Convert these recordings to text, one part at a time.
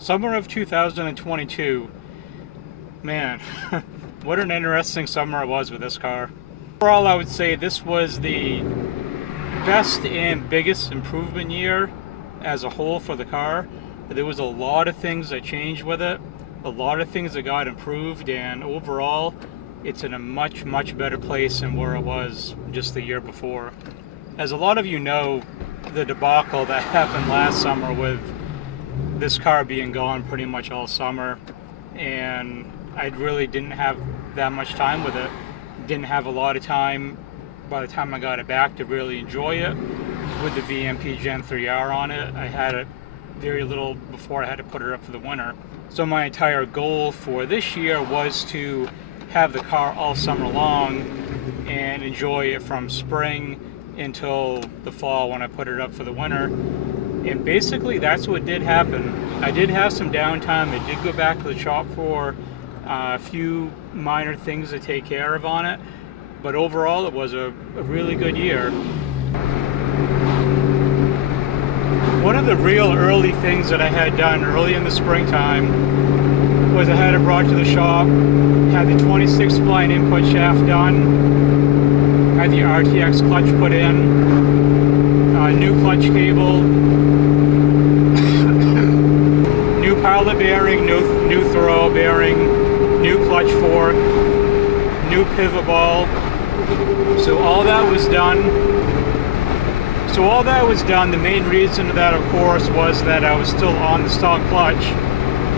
Summer of 2022. Man, what an interesting summer it was with this car. Overall, I would say this was the best and biggest improvement year as a whole for the car. There was a lot of things that changed with it, a lot of things that got improved, and overall, it's in a much, much better place than where it was just the year before. As a lot of you know, the debacle that happened last summer with this car being gone pretty much all summer, and I really didn't have that much time with it. Didn't have a lot of time by the time I got it back to really enjoy it with the VMP Gen 3R on it. I had it very little before I had to put it up for the winter. So my entire goal for this year was to have the car all summer long and enjoy it from spring until the fall when I put it up for the winter. And basically that's what did happen. I did have some downtime. I did go back to the shop for a few minor things to take care of on it, but overall it was a really good year. One of the real early things that I had done early in the springtime was I had it brought to the shop, had the 26 spline input shaft done, had the RTX clutch put in, new clutch cable, new pilot bearing, new throw bearing, new clutch fork, new pivot ball. So all that was done. The main reason of that, of course, was that I was still on the stock clutch,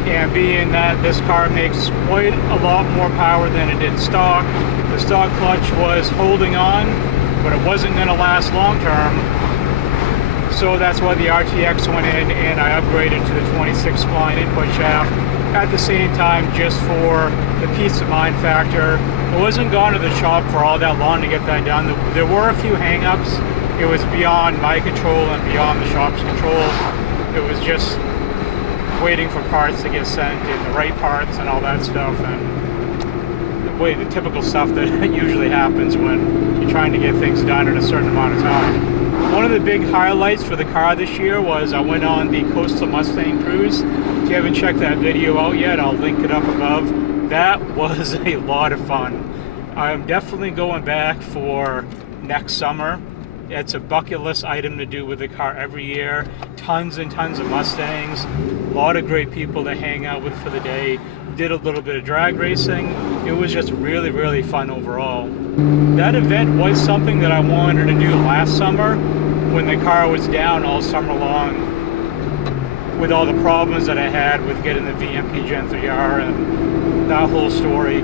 and being that this car makes quite a lot more power than it did stock, the stock clutch was holding on, but it wasn't going to last long term. So that's why the RTX went in and I upgraded to the 26 spline input shaft at the same time, just for the peace of mind factor. I wasn't gone to the shop for all that long to get that done. There were a few hang-ups. It was beyond my control and beyond the shop's control. It was just waiting for parts to get sent and the right parts and all that stuff, and the typical stuff that usually happens when you're trying to get things done in a certain amount of time. One of the big highlights for the car this year was I went on the Coastal Mustang Cruise. If you haven't checked that video out yet, I'll link it up above. That was a lot of fun. I'm definitely going back for next summer. It's a bucket list item to do with the car every year. Tons and tons of Mustangs. A lot of great people to hang out with for the day. Did a little bit of drag racing. It was just really, really fun overall. That event was something that I wanted to do last summer when the car was down all summer long, with all the problems that I had with getting the VMP Gen 3R and that whole story.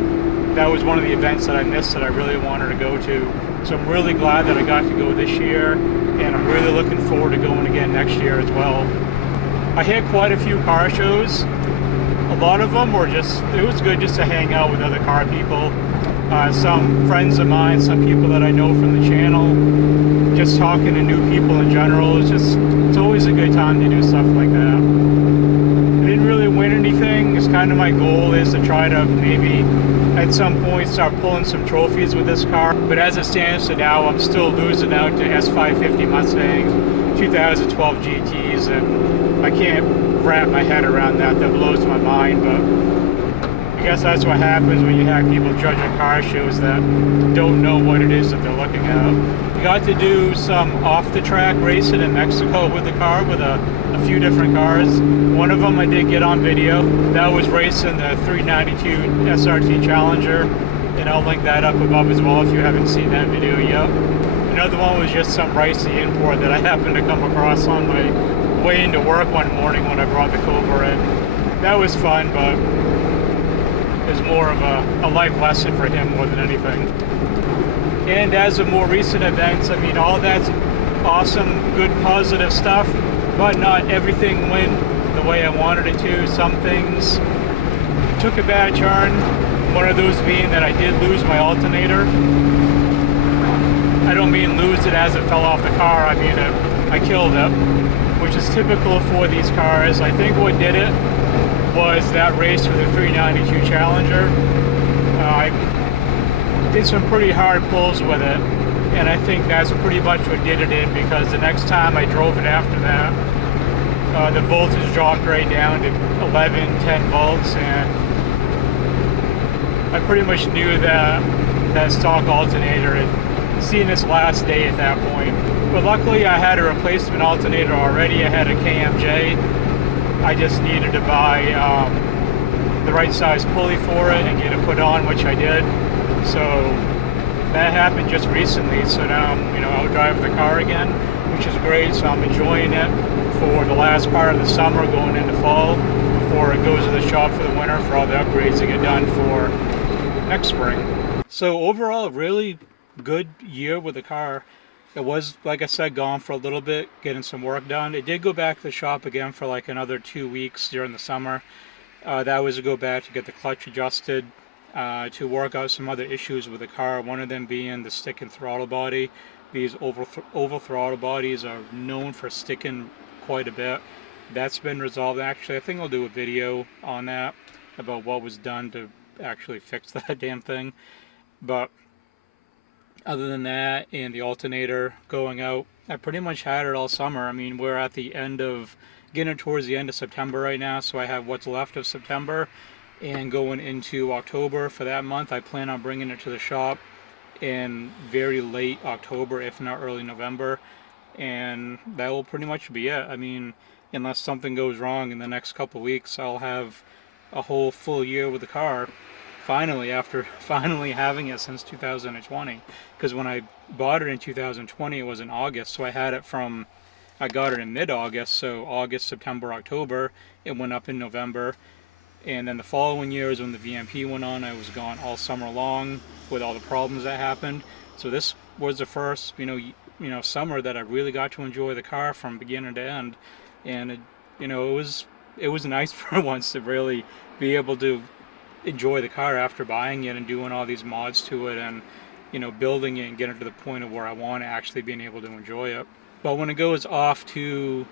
That was one of the events that I missed that I really wanted to go to. So I'm really glad that I got to go this year, and I'm really looking forward to going again next year as well. I hit quite a few car shows. A lot of them were it was good just to hang out with other car people. Some friends of mine, some people that I know from the channel, just talking to new people in general. It's always a good time to do stuff like that. I didn't really win anything. It's kind of my goal is to try to maybe at some point start pulling some trophies with this car. But as it stands to now, I'm still losing out to S550 Mustangs, 2012 GTs, and I can't wrap my head around that. That blows my mind, but I guess that's what happens when you have people judging car shows that don't know what it is that they're looking at. We got to do some off-the-track racing in Mexico with the car, with a few different cars. One of them I did get on video. That was racing the 392 SRT Challenger, and I'll link that up above as well if you haven't seen that video yet. Another one was just some ricey import that I happened to come across on my way into work one morning when I brought the Cobra in. That was fun, but it was more of a life lesson for him more than anything. And as of more recent events, I mean, all that's awesome, good, positive stuff, but not everything went the way I wanted it to. Some things took a bad turn, one of those being that I did lose my alternator. I don't mean lose it as it fell off the car, I mean I killed it, which is typical for these cars. I think what did it was that race with the 392 Challenger. I did some pretty hard pulls with it, and I think that's pretty much what did it in, because the next time I drove it after that, the voltage dropped right down to 11, 10 volts, and I pretty much knew that that stock alternator had seen its last day at that point. But luckily I had a replacement alternator already. I had a KMJ. I just needed to buy the right size pulley for it and get it put on, which I did. So that happened just recently. So now I'm, out driving the car again, which is great. So I'm enjoying it for the last part of the summer, going into fall, before it goes to the shop for the winter for all the upgrades to get done for next spring. So overall, a really good year with the car. It was, like I said, gone for a little bit, getting some work done. It did go back to the shop again for like another 2 weeks during the summer. That was to go back to get the clutch adjusted, to work out some other issues with the car, one of them being the stick and throttle body. These oval throttle bodies are known for sticking quite a bit. That's been resolved. Actually, I think I'll do a video on that, about what was done to actually fix that damn thing. But other than that, and the alternator going out, I pretty much had it all summer. I mean, we're at the end of, getting towards the end of September right now, so I have what's left of September, and going into October for that month. I plan on bringing it to the shop in very late October, if not early November, and that will pretty much be it. I mean, unless something goes wrong in the next couple weeks, I'll have a whole full year with the car, finally, after finally having it since 2020. Because when I bought it in 2020, it was in August, so I got it in mid-August, so August, September, October. It went up in November, and then the following year is when the VMP went on. I was gone all summer long with all the problems that happened. So this was the first, summer that I really got to enjoy the car from beginning to end, and it was nice for once to really be able to enjoy the car after buying it and doing all these mods to it, and building it and getting it to the point of where I want to actually being able to enjoy it. But when it goes off to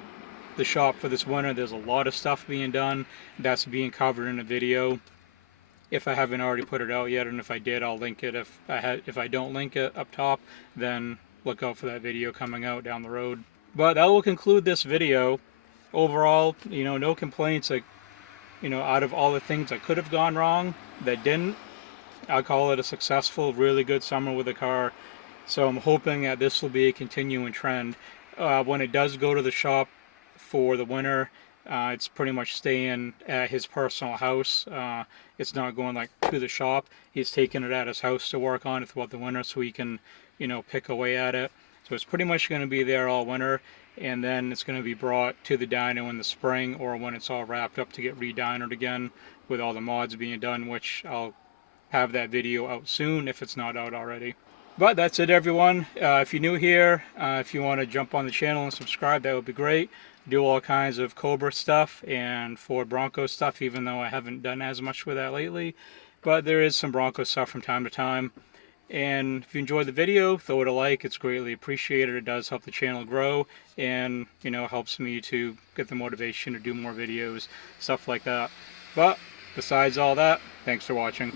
the shop for this winter, there's a lot of stuff being done that's being covered in a video, if I haven't already put it out yet, and if I did, I'll link it. If I don't link it up top, then look out for that video coming out down the road. But that will conclude this video. Overall, no complaints. Like, out of all the things that could have gone wrong that didn't, I'll call it a successful, really good summer with the car. So I'm hoping that this will be a continuing trend. When it does go to the shop for the winter, it's pretty much staying at his personal house. It's not going like to the shop. He's taking it at his house to work on it throughout the winter, so he can, pick away at it. So it's pretty much going to be there all winter, and then it's going to be brought to the dyno in the spring, or when it's all wrapped up to get re-dynoed again with all the mods being done, which I'll have that video out soon if it's not out already. But that's it, everyone. If you're new here, if you want to jump on the channel and subscribe, that would be great. Do all kinds of Cobra stuff and Ford Bronco stuff, even though I haven't done as much with that lately. But there is some Bronco stuff from time to time. And if you enjoyed the video, throw it a like. It's greatly appreciated. It does help the channel grow, and helps me to get the motivation to do more videos, stuff like that. But besides all that, thanks for watching.